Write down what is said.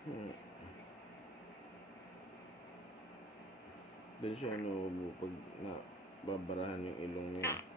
Hmm. Doon siya pag na babarahan yung ilong niya.